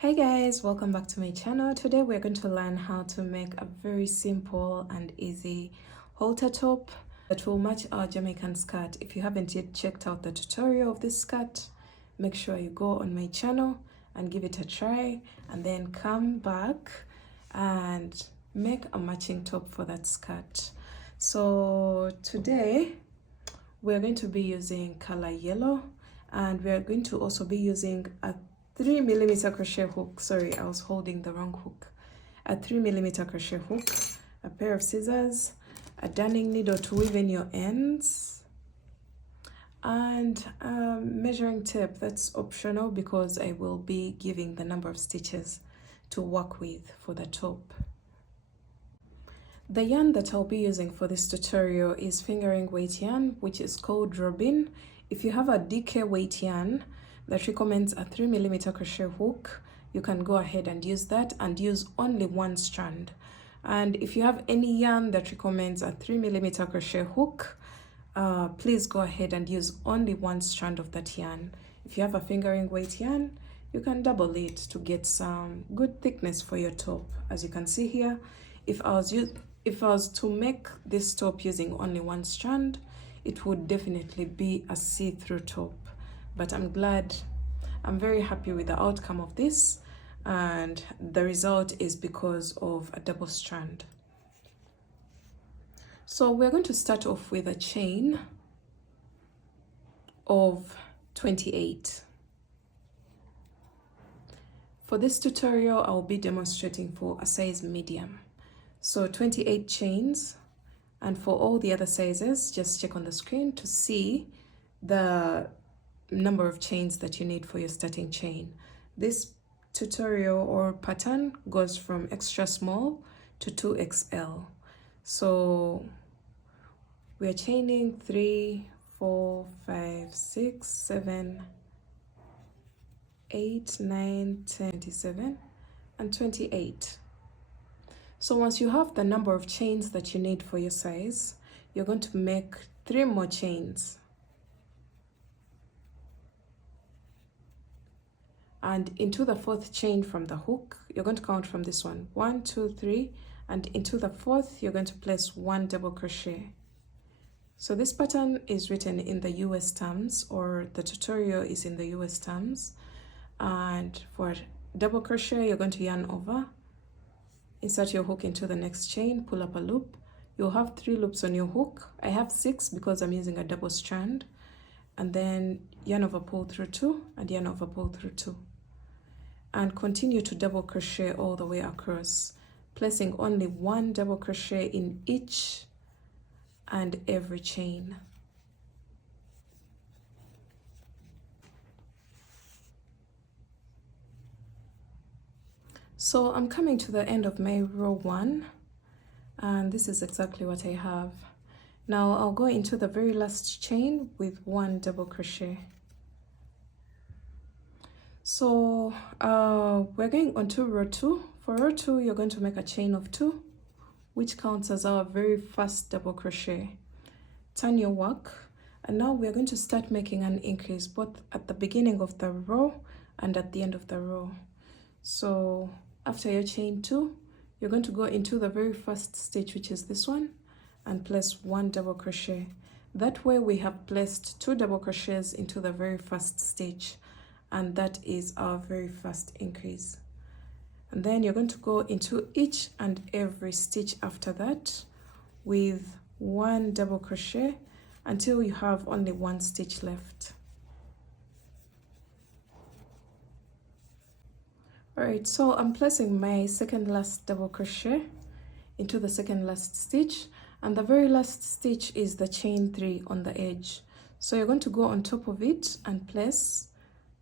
Hey guys, welcome back to my channel. Today we're going to learn how to make a very simple and easy halter top that will match our Jamaican skirt. If you haven't yet checked out the tutorial of this skirt, make sure you go on my channel and give it a try, and then come back and make a matching top for that skirt. So today we're going to be using color yellow, and we're going to also be using a 3mm crochet hook. Sorry, I was holding the wrong hook. A 3mm crochet hook, a pair of scissors, a darning needle to weave in your ends, and measuring tape. That's optional because I will be giving the number of stitches to work with for the top. The yarn that I'll be using for this tutorial is fingering weight yarn, which is called Robin. If you have a DK weight yarn that recommends a 3mm crochet hook, you can go ahead and use that and use only one strand. And if you have any yarn that recommends a 3mm crochet hook, please go ahead and use only one strand of that yarn. If you have a fingering weight yarn, you can double it to get some good thickness for your top. As you can see here, if I was to make this top using only one strand, it would definitely be a see-through top. But I'm very happy with the outcome of this, and the result is because of a double strand. So we're going to start off with a chain of 28. For this tutorial, I'll be demonstrating for a size medium. So 28 chains, and for all the other sizes, just check on the screen to see the number of chains that you need for your starting chain. This tutorial or pattern goes from extra small to 2XL. So we're chaining 3, 4, 5, 6, 7, 8, 9, 10, 27, and 28. So once you have the number of chains that you need for your size, you're going to make 3 more chains. And into the 4th chain from the hook, you're going to count from this one, 1, 2, 3, and into the 4th, you're going to place 1 double crochet. So this pattern is written in the US terms, or the tutorial is in the US terms. And for double crochet, you're going to yarn over, insert your hook into the next chain, pull up a loop. You'll have 3 loops on your hook. I have 6 because I'm using a double strand. And then yarn over, pull through 2, and yarn over, pull through 2. And continue to double crochet all the way across, placing only 1 double crochet in each and every chain. So I'm coming to the end of my row 1, and this is exactly what I have. Now I'll go into the very last chain with 1 double crochet. So we're going on to row 2. For row 2, you're going to make a chain of 2, which counts as our very first double crochet. Turn your work, and now we're going to start making an increase both at the beginning of the row and at the end of the row. So after your chain 2, you're going to go into the very first stitch, which is this one, and place 1 double crochet. That way we have placed 2 double crochets into the very first stitch, and that is our very first increase. And then you're going to go into each and every stitch after that with 1 double crochet until you have only 1 stitch left. Alright, so I'm placing my second last double crochet into the second last stitch, and the very last stitch is the chain 3 on the edge. So you're going to go on top of it and place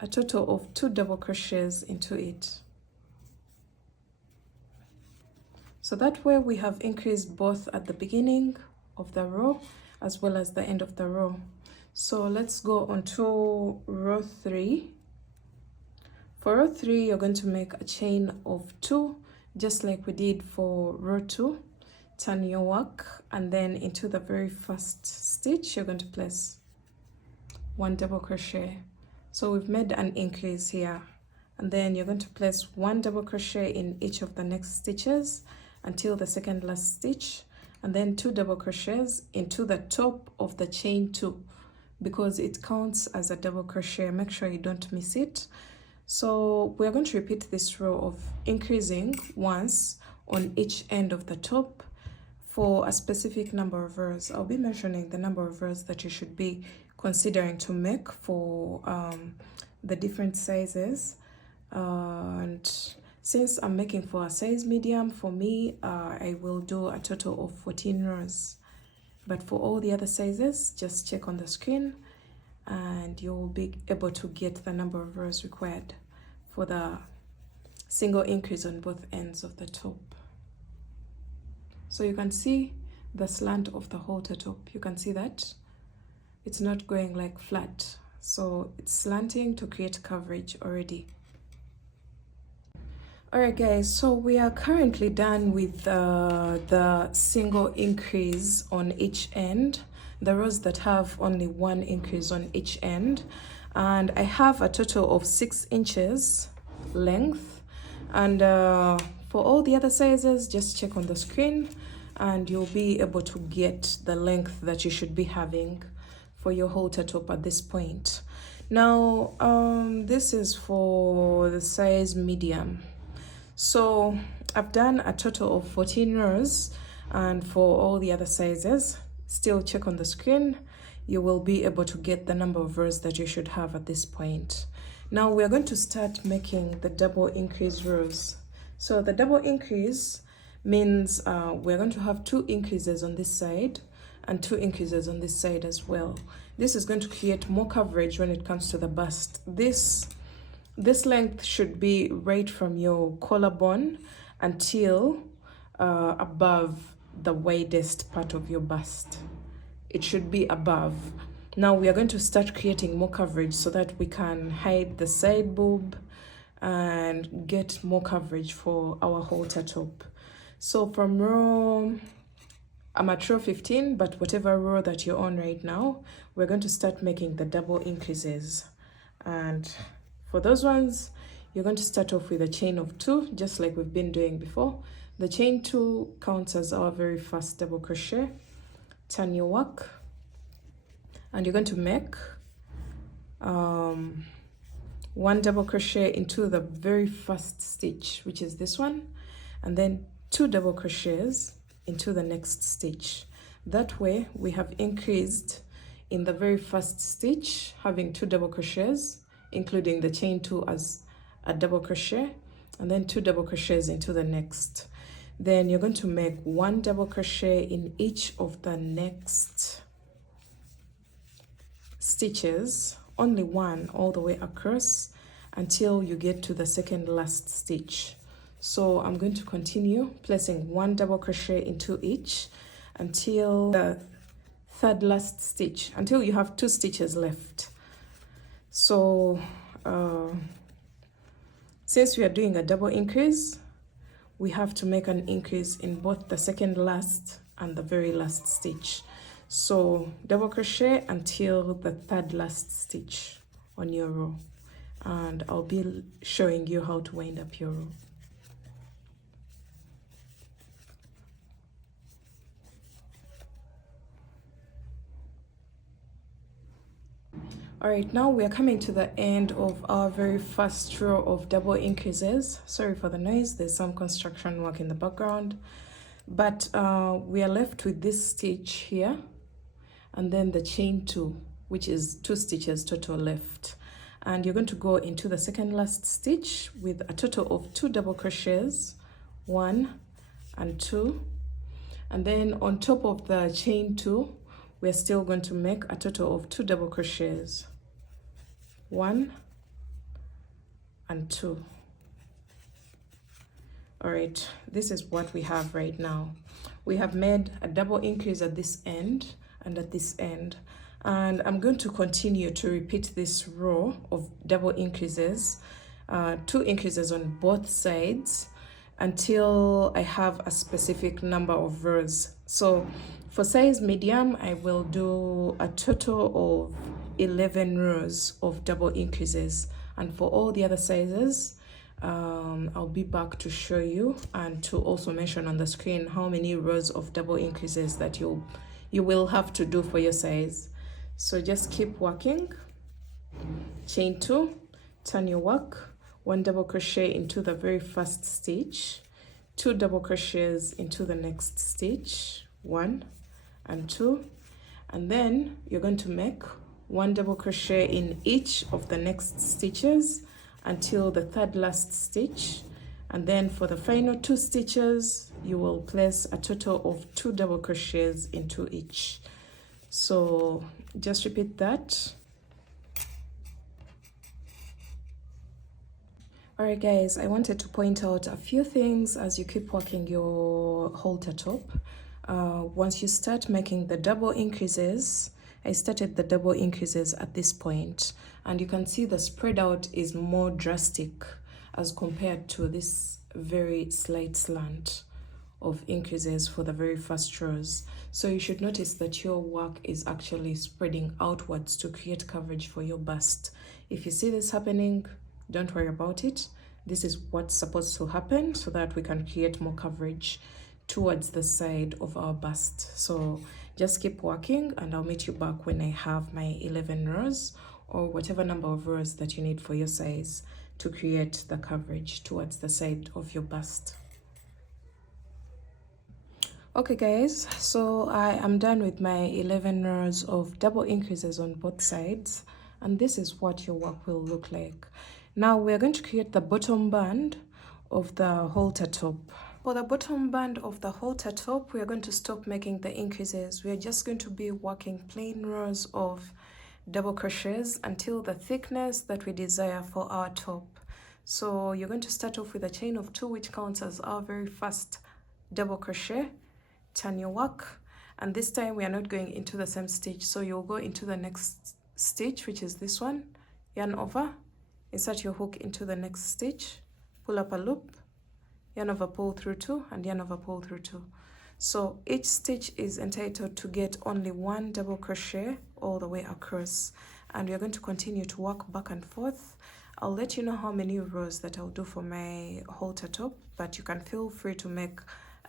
a total of 2 double crochets into it. So that way we have increased both at the beginning of the row as well as the end of the row. So let's go on to row 3. For row 3, you're going to make a chain of 2, just like we did for row 2. Turn your work, and then into the very first stitch, you're going to place 1 double crochet. So we've made an increase here, and then you're going to place 1 double crochet in each of the next stitches until the second last stitch, and then 2 double crochets into the top of the chain 2 because it counts as a double crochet. Make sure you don't miss it. So we're going to repeat this row of increasing once on each end of the top for a specific number of rows. I'll be mentioning the number of rows that you should be considering to make for the different sizes. And since I'm making for a size medium, for me, I will do a total of 14 rows. But for all the other sizes, just check on the screen and you'll be able to get the number of rows required for the single increase on both ends of the top. So you can see the slant of the halter top. You can see that it's not going like flat, so it's slanting to create coverage already. Alright guys, so we are currently done with the single increase on each end, the rows that have only 1 increase on each end, and I have a total of 6 inches length. And for all the other sizes, just check on the screen and you'll be able to get the length that you should be having for your halter top at this point. Now this is for the size medium. So I've done a total of 14 rows, and for all the other sizes, still check on the screen. You will be able to get the number of rows that you should have at this point. Now we're going to start making the double increase rows. So the double increase means we're going to have 2 increases on this side and 2 increases on this side as well. This is going to create more coverage when it comes to the bust. This length should be right from your collarbone until above the widest part of your bust. It should be above. Now we are going to start creating more coverage so that we can hide the side boob and get more coverage for our halter top. So from row, I'm at row 15, but whatever row that you're on right now, we're going to start making the double increases. And for those ones, you're going to start off with a chain of 2, just like we've been doing before. The chain 2 counts as our very first double crochet. Turn your work, and you're going to make 1 double crochet into the very first stitch, which is this one, and then 2 double crochets into the next stitch. That way we have increased in the very first stitch, having 2 double crochets, including the chain 2 as a double crochet, and then 2 double crochets into the next. Then you're going to make 1 double crochet in each of the next stitches, only 1 all the way across until you get to the second last stitch. So I'm going to continue placing 1 double crochet into each until the third last stitch, until you have 2 stitches left. So since we are doing a double increase, we have to make an increase in both the second last and the very last stitch. So double crochet until the third last stitch on your row, and I'll be showing you how to wind up your row. All right, now we are coming to the end of our very first row of double increases. Sorry for the noise, there's some construction work in the background, but we are left with this stitch here, and then the chain 2, which is 2 stitches total left. And you're going to go into the second last stitch with a total of 2 double crochets, 1 and 2, and then on top of the chain 2, we're still going to make a total of 2 double crochets, 1 and 2. All right, this is what we have right now. We have made a double increase at this end and at this end, and I'm going to continue to repeat this row of double increases, 2 increases on both sides, until I have a specific number of rows. So for size medium, I will do a total of 11 rows of double increases And for all the other sizes, I'll be back to show you and to also mention on the screen how many rows of double increases that you will have to do for your size. So just keep working. Chain 2, turn your work, 1 double crochet into the very first stitch, 2 double crochets into the next stitch, 1 and 2, and then you're going to make 1 double crochet in each of the next stitches until the third last stitch, and then for the final 2 stitches you will place a total of 2 double crochets into each. So just repeat that. Alright guys, I wanted to point out a few things as you keep working your halter top. Once you start making the double increases, I started the double increases at this point, and you can see the spread out is more drastic as compared to this very slight slant of increases for the very first rows. So you should notice that your work is actually spreading outwards to create coverage for your bust. If you see this happening, don't worry about it. This is what's supposed to happen so that we can create more coverage towards the side of our bust. So just keep working and I'll meet you back when I have my 11 rows or whatever number of rows that you need for your size to create the coverage towards the side of your bust. Okay guys, so I am done with my 11 rows of double increases on both sides, and this is what your work will look like. Now we're going to create the bottom band of the halter top. For the bottom band of the halter top, we are going to stop making the increases. We are just going to be working plain rows of double crochets until the thickness that we desire for our top. So you're going to start off with a chain of 2, which counts as our very first double crochet. Turn your work, and this time we are not going into the same stitch, so you'll go into the next stitch, which is this one, yarn over, insert your hook into the next stitch, pull up a loop, yarn over, pull through 2, and yarn over, pull through 2. So each stitch is entitled to get only 1 double crochet all the way across, and we're going to continue to work back and forth. I'll let you know how many rows that I'll do for my halter top, but you can feel free to make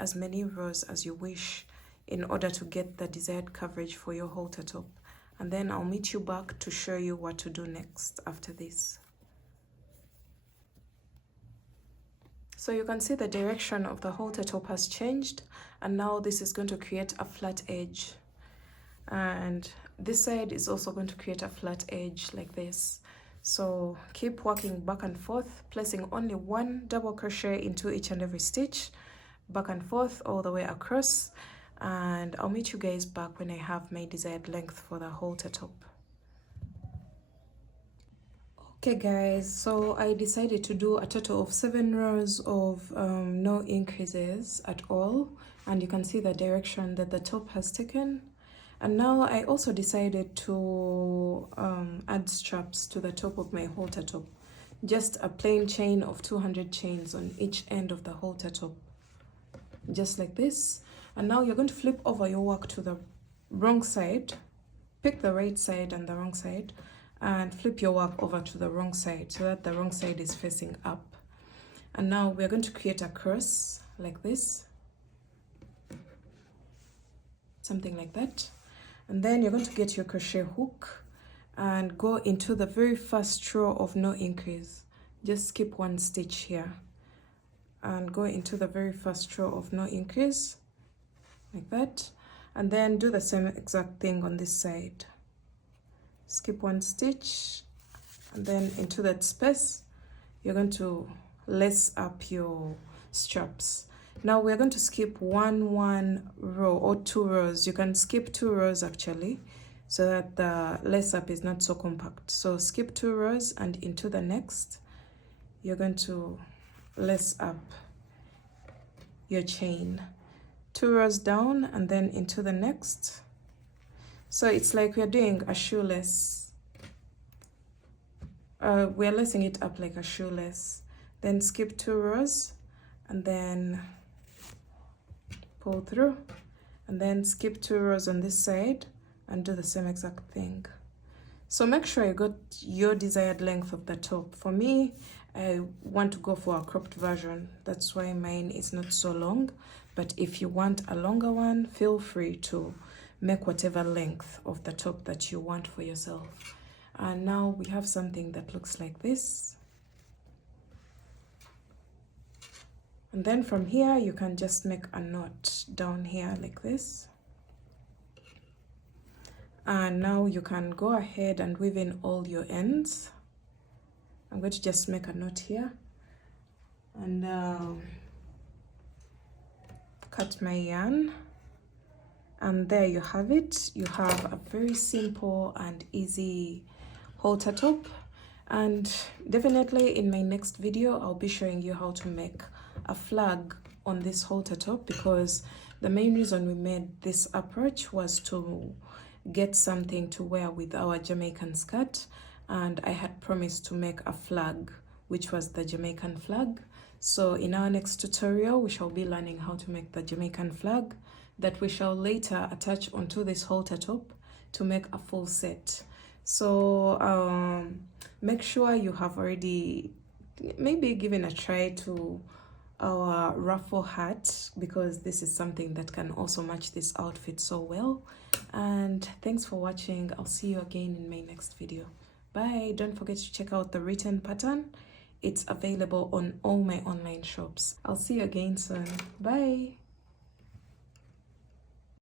as many rows as you wish in order to get the desired coverage for your halter top. And then I'll meet you back to show you what to do next after this. So you can see the direction of the halter top has changed, and now this is going to create a flat edge, and this side is also going to create a flat edge like this. So keep working back and forth, placing only 1 double crochet into each and every stitch, back and forth all the way across, and I'll meet you guys back when I have my desired length for the halter top. Okay guys, so I decided to do a total of 7 rows of no increases at all, and you can see the direction that the top has taken. And now I also decided to add straps to the top of my halter top, just a plain chain of 200 chains on each end of the halter top, just like this. And now you're going to flip over your work to the wrong side, pick the right side and the wrong side, and flip your work over to the wrong side so that the wrong side is facing up. And now we're going to create a cross like this, something like that. And then you're going to get your crochet hook and go into the very first row of no increase. Just skip 1 stitch here and go into the very first row of no increase like that, and then do the same exact thing on this side. Skip 1 stitch, and then into that space you're going to lace up your straps. Now we're going to skip one row or 2 rows. You can skip 2 rows actually, so that the lace up is not so compact. So skip 2 rows, and into the next you're going to lace up your chain. 2 rows down, and then into the next. So it's like we're doing a shoelace. We're lacing it up like a shoelace. Then skip 2 rows, and then pull through, and then skip 2 rows on this side and do the same exact thing. So make sure you got your desired length of the top. For me, I want to go for a cropped version. That's why mine is not so long. But if you want a longer one, feel free to make whatever length of the top that you want for yourself. And now we have something that looks like this. And then from here, you can just make a knot down here like this. And now you can go ahead and weave in all your ends. I'm going to just make a knot here and cut my yarn. And there you have it. You have a very simple and easy halter top. And definitely in my next video, I'll be showing you how to make a flag on this halter top, because the main reason we made this approach was to get something to wear with our Jamaican skirt, and I had promised to make a flag, which was the Jamaican flag. So in our next tutorial, we shall be learning how to make the Jamaican flag that we shall later attach onto this halter top to make a full set. So make sure you have already maybe given a try to our ruffle hat, because this is something that can also match this outfit so well. And thanks for watching. I'll see you again in my next video. Bye. Don't forget to check out the written pattern. It's available on all my online shops. I'll see you again soon. Bye.